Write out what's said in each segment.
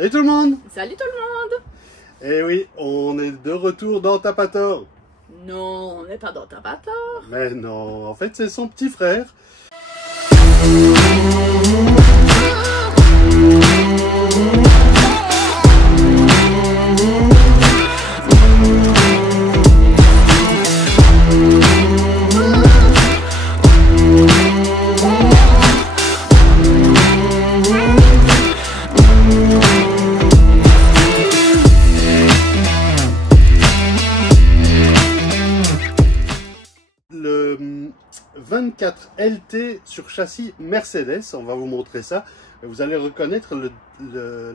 Salut tout le monde! Salut tout le monde! Eh oui, on est de retour dans Tapator. Non, on n'est pas dans Tapator. Mais non, en fait c'est son petit frère. Le 24 LT sur châssis Mercedes, on va vous montrer ça. Vous allez reconnaître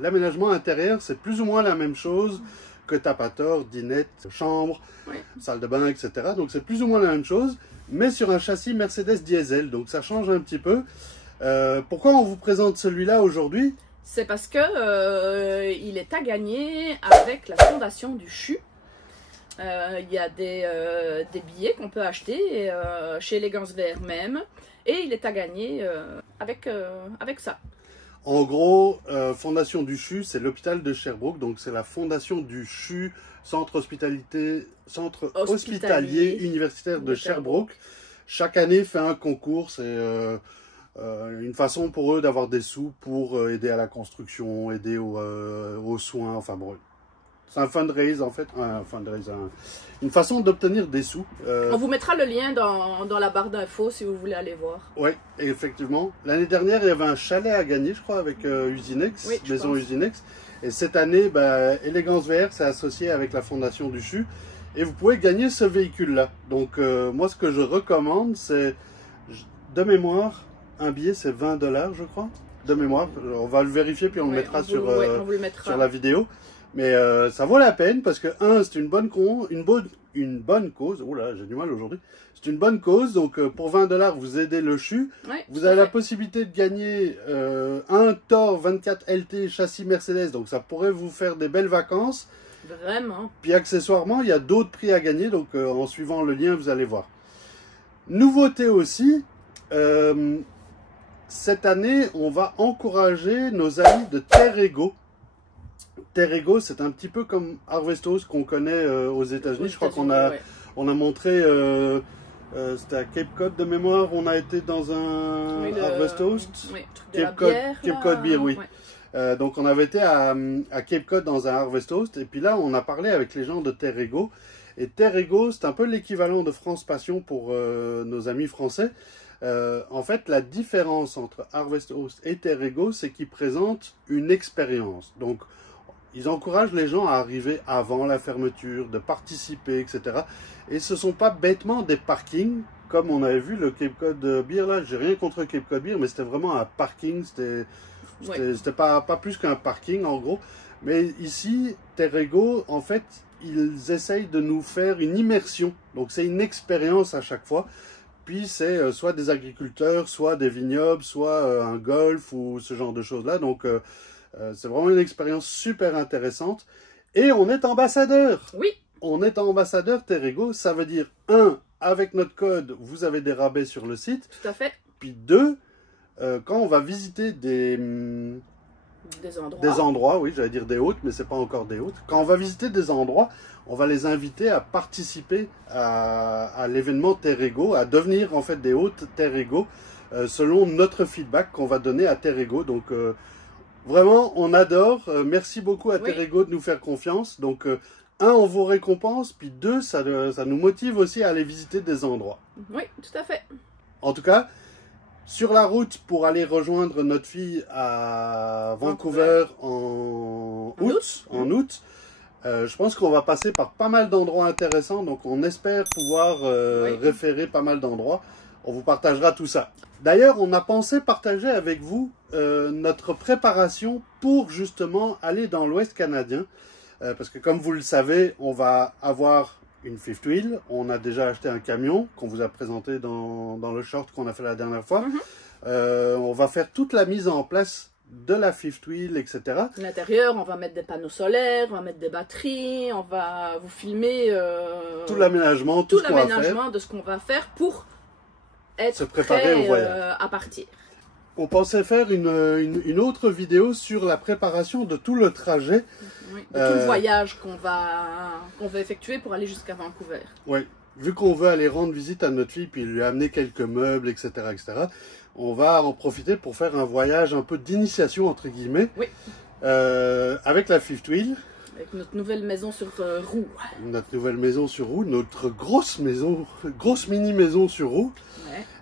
l'aménagement intérieur, c'est plus ou moins la même chose que Tapator, dinette, chambre, Oui. salle de bain, etc. Donc c'est plus ou moins la même chose, mais sur un châssis Mercedes diesel, donc ça change un petit peu. Pourquoi on vous présente celui-là aujourd'hui? C'est parce que il est à gagner avec la fondation du CHU. Il y a des billets qu'on peut acheter chez Élégance Vert même, et il est à gagner avec ça. En gros, fondation du CHU, c'est l'hôpital de Sherbrooke, donc c'est la fondation du CHU, centre hospitalier universitaire de Sherbrooke. Chaque année fait un concours, c'est une façon pour eux d'avoir des sous pour aider à la construction, aider aux soins, enfin bon. C'est un fundraise en fait, une façon d'obtenir des sous. On vous mettra le lien dans la barre d'infos si vous voulez aller voir. Oui, effectivement. L'année dernière, il y avait un chalet à gagner, je crois, avec Usinex, Oui, Maison Usinex. Et cette année, Élégance VR s'est associé avec la fondation du CHU. Et vous pouvez gagner ce véhicule-là. Donc, moi, ce que je recommande, c'est, de mémoire, un billet, c'est 20 $, je crois. De mémoire. On va le vérifier, puis on le mettra sur la vidéo. Mais ça vaut la peine parce que, c'est une bonne cause. Oh là, j'ai du mal aujourd'hui. C'est une bonne cause. Donc, pour 20 $, vous aidez le CHU. Ouais, vous avez la possibilité de gagner un Thor 24 LT châssis Mercedes. Donc, ça pourrait vous faire des belles vacances. Vraiment. Puis, accessoirement, il y a d'autres prix à gagner. Donc, en suivant le lien, vous allez voir. Nouveauté aussi. Cette année, on va encourager nos amis de Terrego. Terrego, c'est un petit peu comme Harvestos qu'on connaît aux États-Unis. Je crois qu'on a montré, c'était à Cape Cod de mémoire, on a été dans un Harvestos. Oui, Cape Cod Beer, oui. Ouais. Donc on avait été à Cape Cod dans un Harvestos, et puis là on a parlé avec les gens de Terrego. Et Terrego, c'est un peu l'équivalent de France Passion pour nos amis français. En fait, la différence entre Harvestos et Terrego, c'est qu'ils présentent une expérience. Donc, ils encouragent les gens à arriver avant la fermeture, de participer, etc. Et ce ne sont pas bêtement des parkings, comme on avait vu le Cape Cod Beer, là. J'ai rien contre Cape Cod Beer, mais c'était vraiment un parking, c'était pas plus qu'un parking, en gros. Mais ici, Terrego, en fait, ils essayent de nous faire une immersion. Donc, c'est une expérience à chaque fois. Puis, c'est soit des agriculteurs, soit des vignobles, soit un golf ou ce genre de choses-là. Donc, c'est vraiment une expérience super intéressante. Et on est ambassadeur. Oui. On est ambassadeur Terrego. Ça veut dire, avec notre code, vous avez des rabais sur le site. Tout à fait. Puis 2, quand on va visiter des endroits, oui, j'allais dire des hôtes, mais c'est pas encore des hôtes. Quand on va visiter des endroits, on va les inviter à participer à l'événement Terrego, à devenir en fait des hôtes Terrego, selon notre feedback qu'on va donner à Terrego. Donc, vraiment, on adore. Merci beaucoup à Terrego de nous faire confiance. Donc, on vous récompense, puis 2, ça nous motive aussi à aller visiter des endroits. Oui, tout à fait. En tout cas, sur la route pour aller rejoindre notre fille à Vancouver en août, je pense qu'on va passer par pas mal d'endroits intéressants. Donc, on espère pouvoir référer pas mal d'endroits. On vous partagera tout ça. D'ailleurs, on a pensé partager avec vous notre préparation pour justement aller dans l'Ouest canadien. Parce que comme vous le savez, on va avoir une fifth wheel. On a déjà acheté un camion qu'on vous a présenté dans le short qu'on a fait la dernière fois. On va faire toute la mise en place de la fifth wheel, etc. L'intérieur, on va mettre des panneaux solaires, on va mettre des batteries, on va vous filmer tout l'aménagement, tout l'aménagement de ce qu'on va faire pour être se préparer au voyage. À partir. on pensait faire une autre vidéo sur la préparation de tout le trajet. Oui, de tout le voyage qu'on va effectuer pour aller jusqu'à Vancouver. Oui, vu qu'on veut aller rendre visite à notre fille, puis lui amener quelques meubles, etc., on va en profiter pour faire un voyage un peu d'initiation, entre guillemets, oui. Avec la Fifth Wheel. Avec notre nouvelle maison sur roue. Notre nouvelle maison sur roue, notre grosse maison, grosse mini-maison sur roue.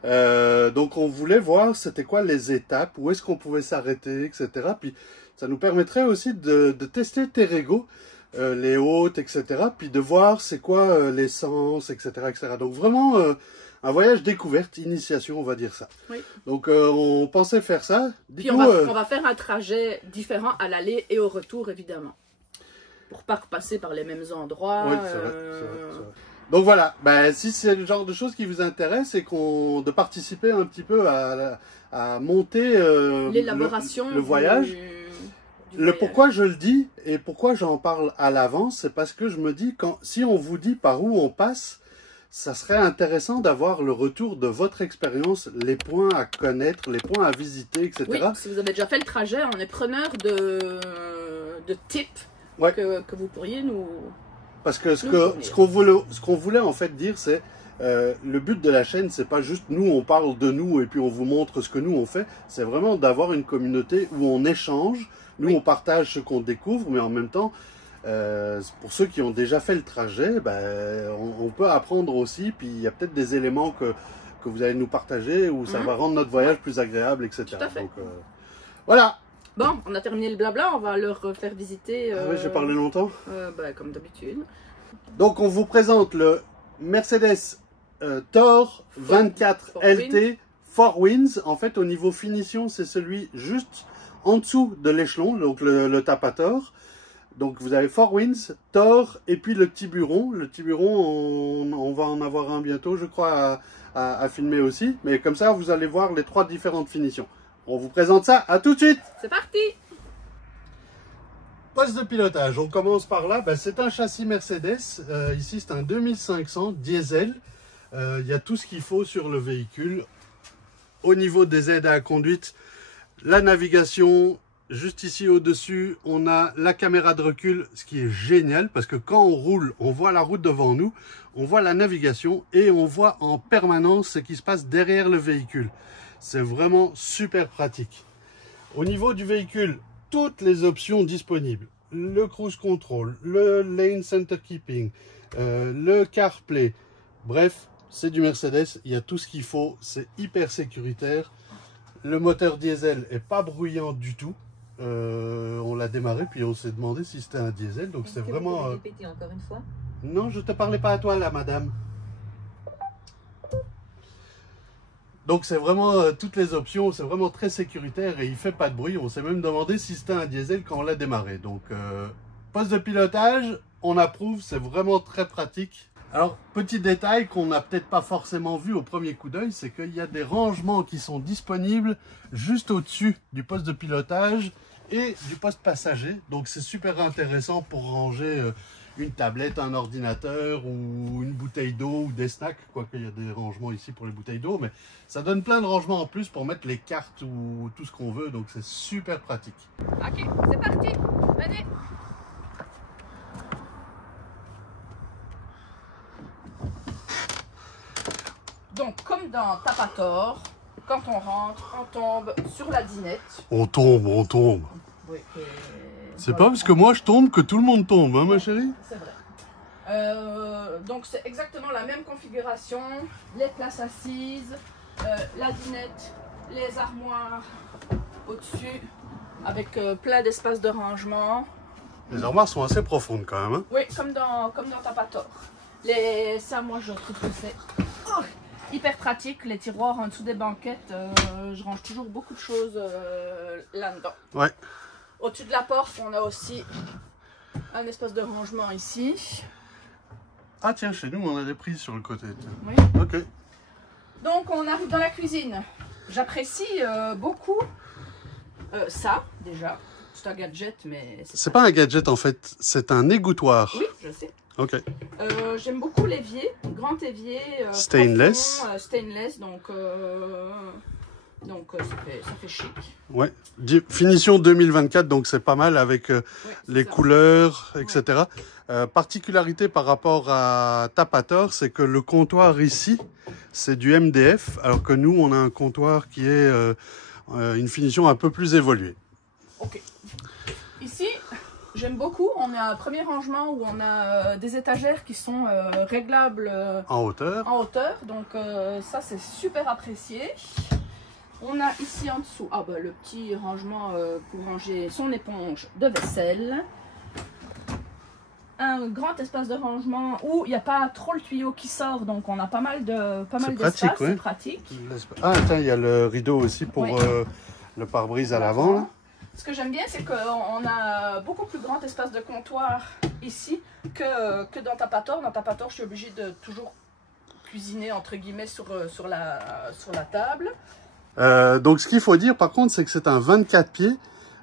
Ouais. Donc on voulait voir c'était quoi les étapes, où est-ce qu'on pouvait s'arrêter, etc. Puis ça nous permettrait aussi de tester Terrego, les hôtes, etc. Puis de voir c'est quoi l'essence, etc., etc. Donc vraiment un voyage découverte, initiation, on va dire ça. Oui. Donc on pensait faire ça. Puis on va faire un trajet différent à l'aller et au retour, évidemment. Pour pas passer par les mêmes endroits. Oui, c'est vrai, c'est vrai. Donc voilà, ben, si c'est le genre de choses qui vous intéresse et de participer un petit peu à monter l'élaboration le voyage. Du pourquoi je le dis et pourquoi j'en parle à l'avance, c'est parce que je me dis, si on vous dit par où on passe, ça serait intéressant d'avoir le retour de votre expérience, les points à connaître, les points à visiter, etc. Oui, si vous avez déjà fait le trajet, on est preneur de tips. Ouais. Que vous pourriez nous... Parce que ce qu'on voulait en fait dire, c'est le but de la chaîne, c'est pas juste nous, on parle de nous et puis on vous montre ce que nous on fait. C'est vraiment d'avoir une communauté où on échange, nous oui. On partage ce qu'on découvre, mais en même temps, pour ceux qui ont déjà fait le trajet, ben, on peut apprendre aussi, puis il y a peut-être des éléments que vous allez nous partager où ça va rendre notre voyage plus agréable, etc. Tout à fait. Donc, voilà. Bon, on a terminé le blabla, on va leur faire visiter... Ah oui, j'ai parlé longtemps comme d'habitude. Donc, on vous présente le Mercedes Thor 24 LT 4 Winds. En fait, au niveau finition, c'est celui juste en dessous de l'échelon, donc le tapator. Donc, vous avez 4 Winds, Thor et puis le Tiburon. Le Tiburon, on va en avoir un bientôt, je crois, à filmer aussi. Mais comme ça, vous allez voir les 3 différentes finitions. On vous présente ça, à tout de suite. C'est parti. Poste de pilotage, on commence par là. Ben, c'est un châssis Mercedes. Ici, c'est un 2500 diesel. Il y a tout ce qu'il faut sur le véhicule. Au niveau des aides à la conduite, la navigation, juste ici au-dessus, on a la caméra de recul, ce qui est génial parce que quand on roule, on voit la route devant nous, on voit la navigation et on voit en permanence ce qui se passe derrière le véhicule. C'est vraiment super pratique. Au niveau du véhicule, toutes les options disponibles. Le cruise control, le lane center keeping, le CarPlay. Bref, c'est du Mercedes, il y a tout ce qu'il faut. C'est hyper sécuritaire. Le moteur diesel est pas bruyant du tout. On l'a démarré, puis on s'est demandé si c'était un diesel. Donc c'est vraiment... Vous pouvez répéter encore une fois? Non, je te parlais pas à toi là, madame. Donc c'est vraiment toutes les options, c'est vraiment très sécuritaire et il fait pas de bruit. On s'est même demandé si c'était un diesel quand on l'a démarré. Donc poste de pilotage, on approuve, c'est vraiment très pratique. Alors petit détail qu'on n'a peut-être pas forcément vu au premier coup d'œil, c'est qu'il y a des rangements qui sont disponibles juste au-dessus du poste de pilotage et du poste passager. Donc c'est super intéressant pour ranger une tablette, un ordinateur ou une bouteille d'eau ou des snacks, quoique il y a des rangements ici pour les bouteilles d'eau, mais ça donne plein de rangements en plus pour mettre les cartes ou tout ce qu'on veut, donc c'est super pratique. Ok, c'est parti, venez. Donc comme dans Tapator, quand on rentre, on tombe sur la dinette. On tombe. Oui, c'est voilà. Pas parce que moi je tombe que tout le monde tombe, hein, ma chérie? C'est vrai. Donc c'est exactement la même configuration, les places assises, la dinette, les armoires au-dessus, avec plein d'espaces de rangement. Les armoires sont assez profondes quand même. Hein? Oui, comme dans Tapator. Ça, moi je trouve que c'est hyper pratique. Les tiroirs en dessous des banquettes, je range toujours beaucoup de choses là-dedans. Ouais. Au-dessus de la porte, on a aussi un espace de rangement ici. Ah tiens, chez nous, on a des prises sur le côté. Oui. Ok. Donc, on arrive dans la cuisine. J'apprécie beaucoup ça, déjà. C'est un gadget, mais... C'est pas un gadget, en fait. C'est un égouttoir. Oui, je sais. Ok. J'aime beaucoup l'évier. Grand évier. Stainless. Profond, stainless, donc... Donc ça fait chic. Ouais. Finition 2024, donc c'est pas mal avec les couleurs, etc. Particularité par rapport à Tapator, c'est que le comptoir ici, c'est du MDF, alors que nous, on a un comptoir qui est une finition un peu plus évoluée. Ok. Ici, j'aime beaucoup. On a un premier rangement où on a des étagères qui sont réglables en hauteur. Donc ça, c'est super apprécié. On a ici en dessous le petit rangement pour ranger son éponge de vaisselle. Un grand espace de rangement où il n'y a pas trop le tuyau qui sort, donc on a pas mal d'espace, c'est pratique. Ah tiens, il y a le rideau aussi pour le pare-brise à l'avant. Ce que j'aime bien, c'est qu'on a beaucoup plus grand espace de comptoir ici que dans Tapator. Dans Tapator, je suis obligée de toujours cuisiner entre guillemets sur la table. Donc ce qu'il faut dire par contre, c'est que c'est un 24 pieds.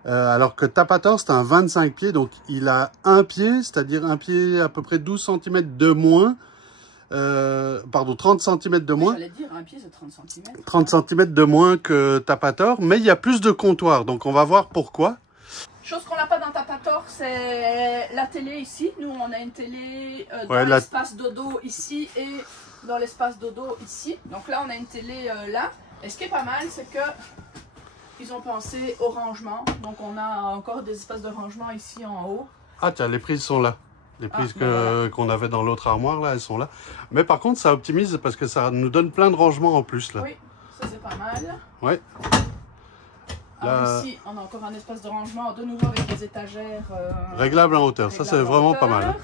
Alors que Tapator, c'est un 25 pieds, donc il a un pied, c'est-à-dire un pied à peu près 12 cm de moins, 30 cm de moins. J'allais dire, un pied c'est 30 cm. 30 cm de moins que Tapator, mais il y a plus de comptoir, donc on va voir pourquoi. Chose qu'on n'a pas dans Tapator, c'est la télé ici. Nous, on a une télé dans l'espace dodo ici et dans l'espace dodo ici. Donc là, on a une télé là. Et ce qui est pas mal, c'est que ils ont pensé au rangement, donc on a encore des espaces de rangement ici en haut. Ah tiens, les prises sont là. Les prises qu'on avait dans l'autre armoire, là, elles sont là. Mais par contre, ça optimise parce que ça nous donne plein de rangements en plus, là. Oui, ça c'est pas mal. Ouais. Là... Ici, on a encore un espace de rangement, de nouveau avec des étagères. Réglables en hauteur, ça c'est vraiment pas mal.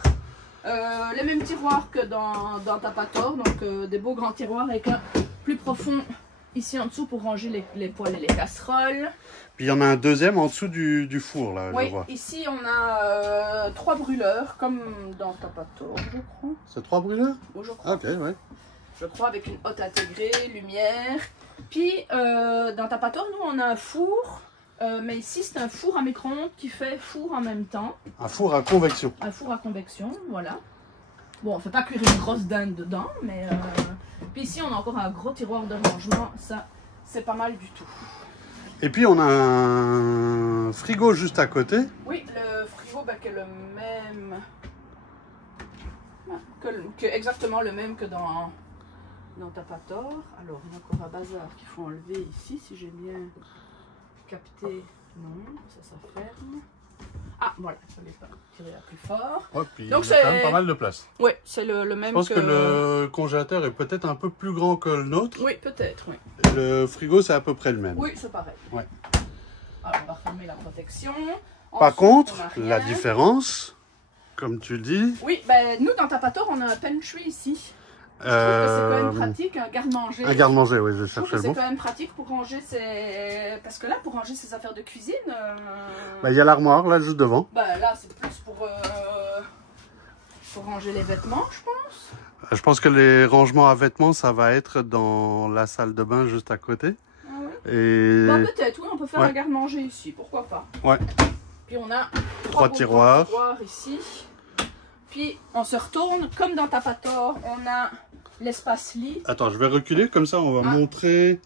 Les mêmes tiroirs que dans Tapator, donc des beaux grands tiroirs avec un plus profond ici en dessous pour ranger les poêles et les casseroles. Puis il y en a un deuxième en dessous du four là, oui, je vois. Ici on a 3 brûleurs comme dans Tapator, je crois. C'est 3 brûleurs? Oui, je crois. Ok, ouais. Je crois avec une hotte intégrée, lumière. Puis dans Tapator, nous on a un four, mais ici c'est un four à micro-ondes qui fait four en même temps. Un four à convection. Un four à convection, voilà. Bon, on ne fait pas cuire une grosse dinde dedans, mais... Puis ici, on a encore un gros tiroir de rangement. Ça, c'est pas mal du tout. Et puis, on a un frigo juste à côté. Oui, le frigo, qui est le même... exactement le même que dans Tapator. Alors, il y a encore un bazar qu'il faut enlever ici, si j'ai bien capté. Non, ça ferme. Ah, voilà, il fallait pas tirer la plus fort. Ouais, puis donc il y a quand même pas mal de place. Oui, c'est le même. Je pense que le congélateur est peut-être un peu plus grand que le nôtre. Oui, peut-être, oui. Le frigo, c'est à peu près le même. Oui, c'est pareil. Ouais. Alors, on va refermer la protection. Par contre, la différence, comme tu le dis... Oui, ben, nous, dans Tapator, on a un pantry ici. Je trouve que c'est quand même pratique, un garde-manger. Un garde-manger, oui, je cherchais le mot. C'est quand même pratique pour ranger ses... Parce que là, pour ranger ses affaires de cuisine... Bah, il y a l'armoire, là, juste devant. Bah, là, c'est plus pour ranger les vêtements, je pense. Je pense que les rangements à vêtements, ça va être dans la salle de bain juste à côté. Ah ouais. Et... Bah, peut-être, oui, on peut faire un garde-manger ici, pourquoi pas. Ouais. Puis on a 3 tiroirs ici. Puis on se retourne, comme dans Tapator, on a l'espace lit. Attends, je vais reculer, comme ça on va montrer.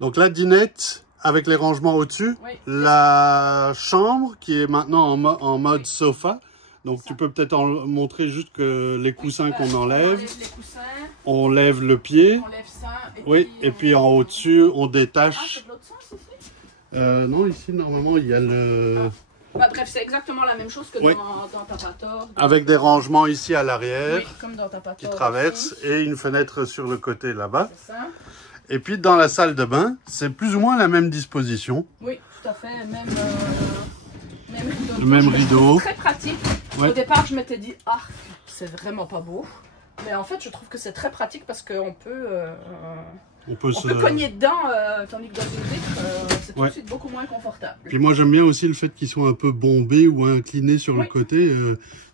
Donc la dinette avec les rangements au-dessus. Oui. La chambre qui est maintenant en mode sofa. Donc tu peux peut-être en montrer juste que les coussins qu'on enlève. On enlève les coussins. On lève le pied. On lève ça. Et puis en haut dessus, on détache. Ah, c'est de l'autre sens ici? Non, ici normalement il y a le... Bah, bref, c'est exactement la même chose que dans Tapator. Avec des rangements ici à l'arrière, comme dans Tapator, qui traversent, et une fenêtre sur le côté là-bas. C'est ça. Et puis dans la salle de bain, c'est plus ou moins la même disposition. Oui, tout à fait, le même rideau. Très pratique. Ouais. Au départ, je m'étais dit, ah, c'est vraiment pas beau. Mais en fait, je trouve que c'est très pratique parce qu'on peut... On peut cogner dedans, tandis que dans une vitre, c'est tout de suite beaucoup moins confortable. Puis moi, j'aime bien aussi le fait qu'ils soient un peu bombés ou inclinés sur le côté.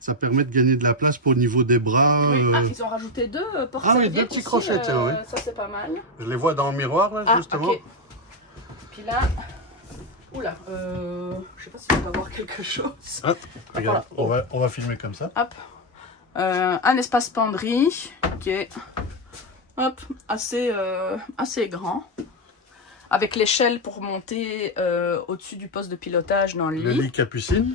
Ça permet de gagner de la place pour le niveau des bras. Oui. Ah, ils ont rajouté 2 porte-serviettes. Ah oui, 2 petits crochets, tiens, oui. Ça, c'est pas mal. Je les vois dans le miroir, là, justement. Okay. Puis là... Oula, je sais pas si on va voir quelque chose. Hop, regarde, voilà. on va filmer comme ça. Hop. Un espace penderie qui est... Hop, assez grand. avec l'échelle pour monter au-dessus du poste de pilotage dans le Le lit. lit Capucine.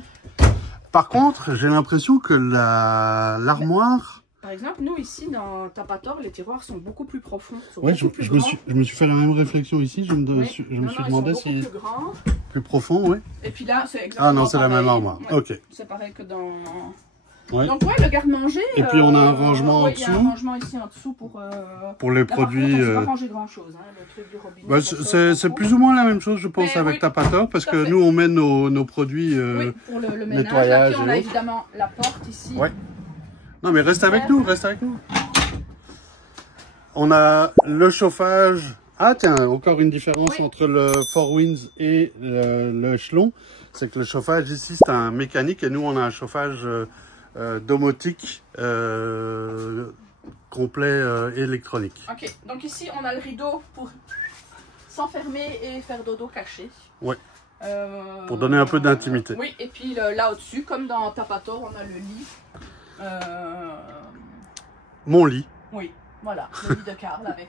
Par contre, j'ai l'impression que l'armoire... Par exemple, nous ici dans Tapator, les tiroirs sont beaucoup plus profonds. Ouais, je me suis fait la même réflexion ici. Je me suis demandé si... Plus grands. Plus profond, oui. Et puis là, c'est exactement Ah non, c'est la même armoire. Ouais, ok. c'est pareil que dans... Ouais. Donc ouais, le garde-manger. Et puis on a un rangement en il y a un dessous. rangement ici en dessous pour Les produits. On ne peut pas ranger grand-chose. Hein, le truc du robinet. Bah, c'est plus ou moins la même chose, je pense, mais avec oui, Tapator, parce que nous, on met nos produits oui, pour le ménage. nettoyage. Là, on a évidemment la porte ici. Ouais. Non, mais reste avec nous, reste avec nous. On a le chauffage. Ah tiens, encore une différence entre le Four Winds et le Echelon. C'est que le chauffage ici, c'est un mécanique et nous, on a un chauffage domotique complet électronique. Ok, donc ici, on a le rideau pour s'enfermer et faire dodo caché. Ouais. Pour donner un peu d'intimité. Oui, et puis là au-dessus, comme dans Tapator, on a le lit. Mon lit. Oui, voilà, le lit de Karl avec...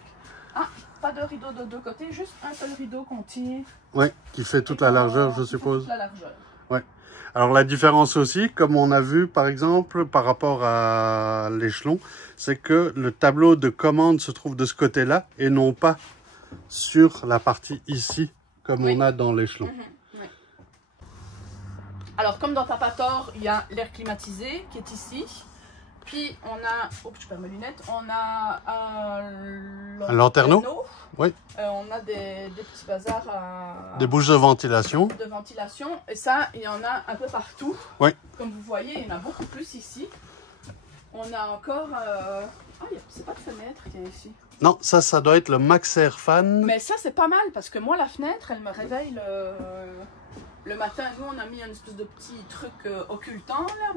Ah, pas de rideau de deux côtés, juste un seul rideau qu'on tire. Ouais, qui fait toute la largeur, je suppose. Toute la largeur. Ouais. Alors la différence aussi, comme on a vu par exemple par rapport à l'échelon, c'est que le tableau de commande se trouve de ce côté-là et non pas sur la partie ici, comme on a dans l'échelon. Oui. Alors comme dans Tapator, il y a l'air climatisé qui est ici. Puis on a, oups, je perds mes lunettes, on a un lanterneau. Oui. On a des petits bazars des bouches de ventilation. Et ça, il y en a un peu partout. Oui. Comme vous voyez, il y en a beaucoup plus ici. On a encore... Ah, c'est pas de fenêtre qui est ici. Non, ça doit être le Maxxair Fan. Mais ça, c'est pas mal parce que moi, la fenêtre, elle me réveille le matin. Nous, on a mis un espèce de petit truc occultant là,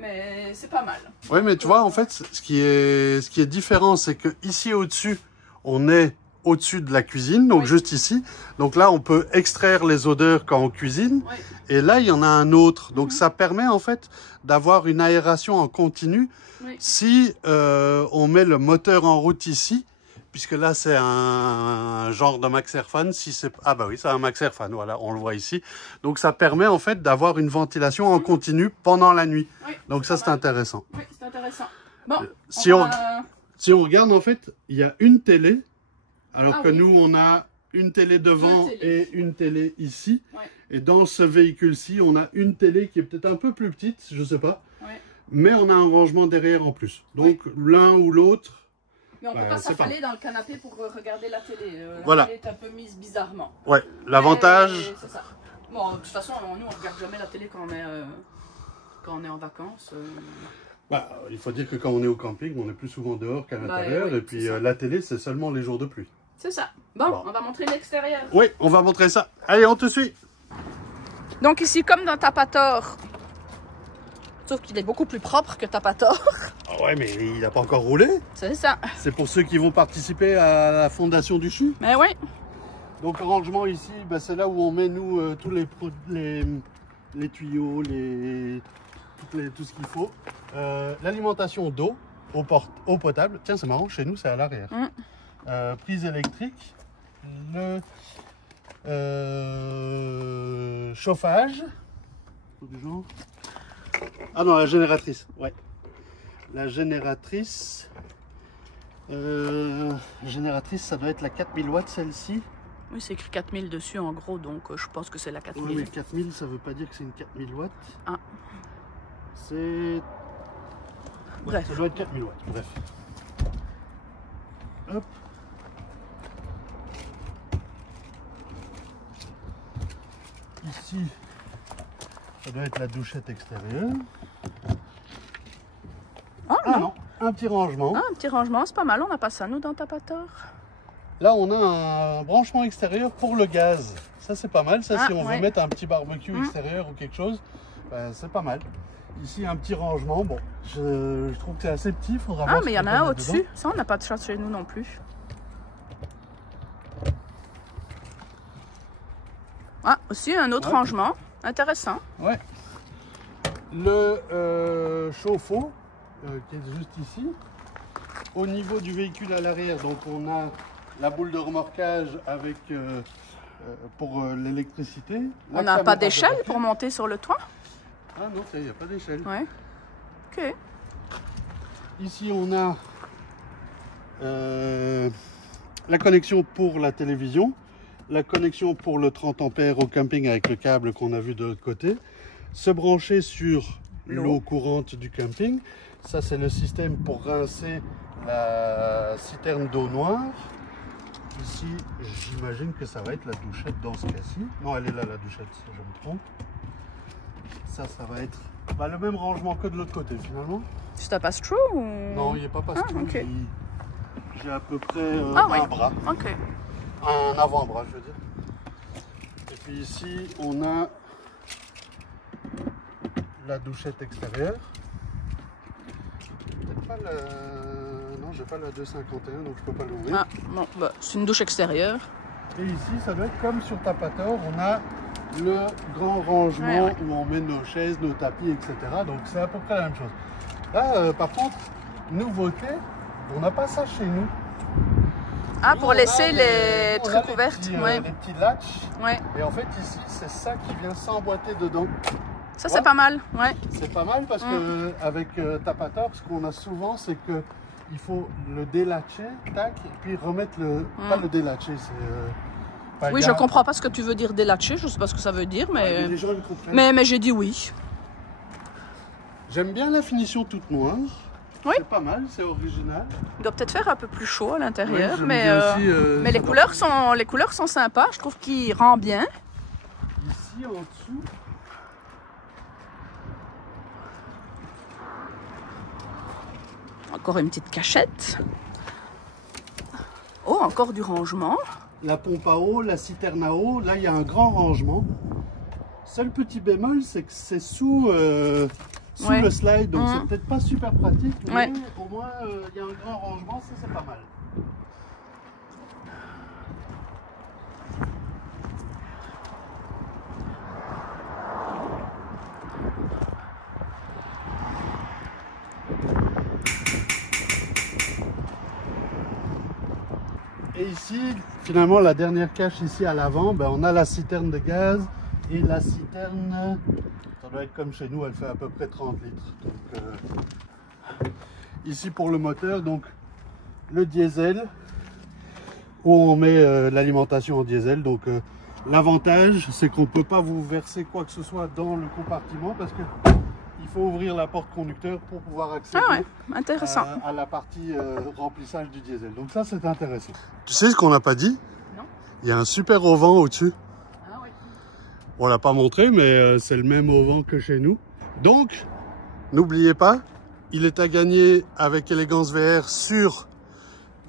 mais c'est pas mal. Oui, mais tu vois, en fait, ce qui est différent, c'est que ici au-dessus, on est au-dessus de la cuisine, donc juste ici. Donc là, on peut extraire les odeurs quand on cuisine. Oui. Et là, il y en a un autre. Donc ça permet en fait d'avoir une aération en continu. Oui. Si on met le moteur en route ici, puisque là c'est un genre de Maxxair Fan, si c'est ah bah oui, c'est un Maxxair Fan, voilà, on le voit ici. Donc ça permet en fait d'avoir une ventilation en continu pendant la nuit. Oui, donc ça c'est intéressant. Oui, c'est intéressant. Bon, si on regarde en fait, il y a une télé, alors que nous on a une télé devant et une télé ici. Ouais. Et dans ce véhicule-ci, on a une télé qui est peut-être un peu plus petite, je sais pas. Ouais. Mais on a un rangement derrière en plus. Donc l'un ou l'autre. Mais on ne peut pas s'affaler dans le canapé pour regarder la télé. Voilà. La télé est un peu mise bizarrement. Ouais, l'avantage... C'est ça. Bon, de toute façon, nous, on ne regarde jamais la télé quand on est en vacances. Bah, il faut dire que quand on est au camping, on est plus souvent dehors qu'à l'intérieur. Oui, et puis la télé, c'est seulement les jours de pluie. C'est ça. Bon, on va montrer l'extérieur. Oui, on va montrer ça. Allez, on te suit. Donc ici, comme dans Tapator, sauf qu'il est beaucoup plus propre que Tapator. Ah ouais, mais il n'a pas encore roulé. C'est ça. C'est pour ceux qui vont participer à la fondation du CHU. Mais oui. Donc, rangement ici, bah, c'est là où on met, nous, tous les tuyaux, tout ce qu'il faut. L'alimentation d'eau, eau potable. Tiens, c'est marrant, chez nous, c'est à l'arrière. Prise électrique. Le chauffage. Du genre. Ah non, la génératrice, ouais. La génératrice, ça doit être la 4000 watts celle-ci. Oui, c'est écrit 4000 dessus en gros, donc je pense que c'est la 4000. Oui, mais 4000, ça veut pas dire que c'est une 4000 watts. Ah. C'est... Bref. Ça doit être 4000 watts, bref. Hop. Ici, ça doit être la douchette extérieure. Ah non, un petit rangement. Ah, un petit rangement, c'est pas mal, on n'a pas ça nous dans Tapator. Là on a un branchement extérieur pour le gaz. Ça c'est pas mal, ça si on veut mettre un petit barbecue extérieur ou quelque chose, ben, c'est pas mal. Ici un petit rangement, bon, je trouve que c'est assez petit, il faudra voir. Ah mais il y en a un au-dessus, ça on n'a pas de chat chez nous non plus. Ah, aussi un autre rangement, intéressant. Ouais. Le chauffe-eau. Qui est juste ici. Au niveau du véhicule à l'arrière, donc on a la boule de remorquage avec pour l'électricité. On n'a pas d'échelle pour monter sur le toit? Ah non, il n'y a pas d'échelle. Ouais. Ok. Ici, on a la connexion pour la télévision, la connexion pour le 30 ampères au camping avec le câble qu'on a vu de l'autre côté, se brancher sur l'eau courante du camping. Ça, c'est le système pour rincer la citerne d'eau noire. Ici, j'imagine que ça va être la douchette dans ce cas-ci. Non, elle est là, la douchette, je me trompe. Ça va être le même rangement que de l'autre côté, finalement. C'est un pass-through ou... Non, il n'est pas pass-through. Okay. J'ai à peu près un bras. Okay. Un avant-bras, je veux dire. Et puis ici, on a la douchette extérieure. Peut-être pas la... Non, j'ai pas la 251, donc je peux pas l'ouvrir. Ah, bon, bah, c'est une douche extérieure. Et ici, ça doit être comme sur Tapator, on a le grand rangement où on met nos chaises, nos tapis, etc. Donc c'est à peu près la même chose. Là, par contre, nouveauté, on n'a pas ça chez nous. Ah, nous, pour laisser les trucs ouverts. Les petits latchs. Ouais. Et en fait, ici, c'est ça qui vient s'emboîter dedans. Ça, c'est pas mal. Ouais. C'est pas mal parce que avec Tapator, ce qu'on a souvent, c'est que il faut le délatcher, tac, et puis remettre le... Pas le délatcher, c'est... oui, je comprends pas ce que tu veux dire délatcher, je sais pas ce que ça veut dire, mais... Ouais, mais les gens le comprennent. Mais j'ai dit oui. J'aime bien la finition toute noire. Oui. C'est pas mal, c'est original. Il doit peut-être faire un peu plus chaud à l'intérieur, oui, mais les couleurs sont sympas, je trouve qu'il rend bien. Ici, en dessous... Encore une petite cachette. Oh, encore du rangement. La pompe à eau, la citerne à eau, là il y a un grand rangement. Seul petit bémol, c'est que c'est sous le slide, donc c'est peut-être pas super pratique, mais au moins il y a un grand rangement, ça c'est pas mal. Et ici, finalement, la dernière cache ici à l'avant, on a la citerne de gaz et la citerne, ça doit être comme chez nous, elle fait à peu près 30 litres. Donc, ici pour le moteur, donc le diesel, où on met l'alimentation en diesel. Donc l'avantage, c'est qu'on ne peut pas vous verser quoi que ce soit dans le compartiment parce que il faut ouvrir la porte conducteur pour pouvoir accéder intéressant. À la partie remplissage du diesel. Donc ça, c'est intéressant. Tu sais ce qu'on n'a pas dit? Non. Il y a un super auvent au-dessus. Ah oui. On l'a pas montré, mais c'est le même auvent que chez nous. Donc, n'oubliez pas, il est à gagner avec Élégance VR sur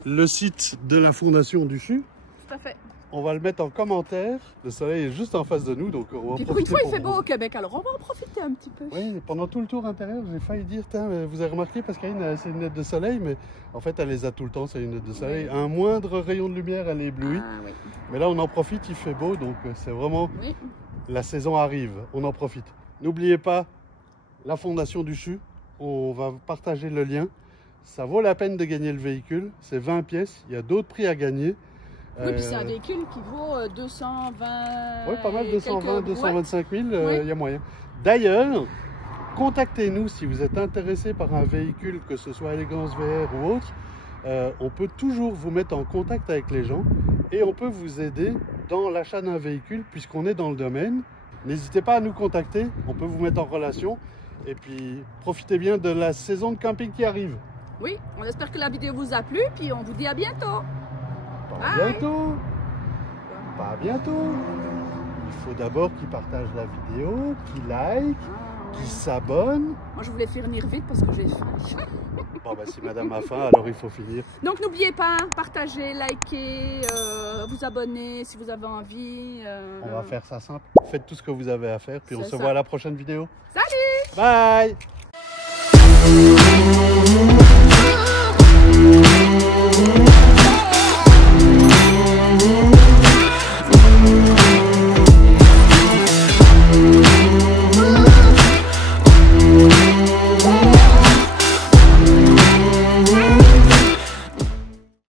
le site de la Fondation du CHU. Tout à fait. On va le mettre en commentaire. Le soleil est juste en face de nous, donc on va Puis pour une fois, il fait beau au Québec, alors on va en profiter un petit peu. Oui, pendant tout le tour intérieur, j'ai failli dire, vous avez remarqué, parce qu'Aïne, c'est une lunette de soleil, mais en fait, elle les a tout le temps, c'est une lunette de soleil. Un moindre rayon de lumière, elle est éblouie. Ah, oui. Mais là, on en profite, il fait beau, donc c'est vraiment... La saison arrive, on en profite. N'oubliez pas, la Fondation du CHU, on va partager le lien. Ça vaut la peine de gagner le véhicule, c'est 20 pièces, il y a d'autres prix à gagner. Oui, puis c'est un véhicule qui vaut 220... Oui, pas mal, 220, 225 000, il y a moyen. D'ailleurs, contactez-nous si vous êtes intéressé par un véhicule, que ce soit Élégance VR ou autre. On peut toujours vous mettre en contact avec les gens et on peut vous aider dans l'achat d'un véhicule puisqu'on est dans le domaine. N'hésitez pas à nous contacter, on peut vous mettre en relation et puis profitez bien de la saison de camping qui arrive. Oui, on espère que la vidéo vous a plu, puis on vous dit à bientôt. Pas bientôt. Pas bientôt. Il faut d'abord qu'ils partagent la vidéo, qu'ils like, qu'ils s'abonnent. Moi, je voulais finir vite parce que j'ai faim. Bon, bah, si madame a faim, alors il faut finir. Donc, n'oubliez pas, partagez, likez, vous abonner si vous avez envie. On va faire ça simple. Faites tout ce que vous avez à faire, puis on se voit à la prochaine vidéo. Salut! Bye!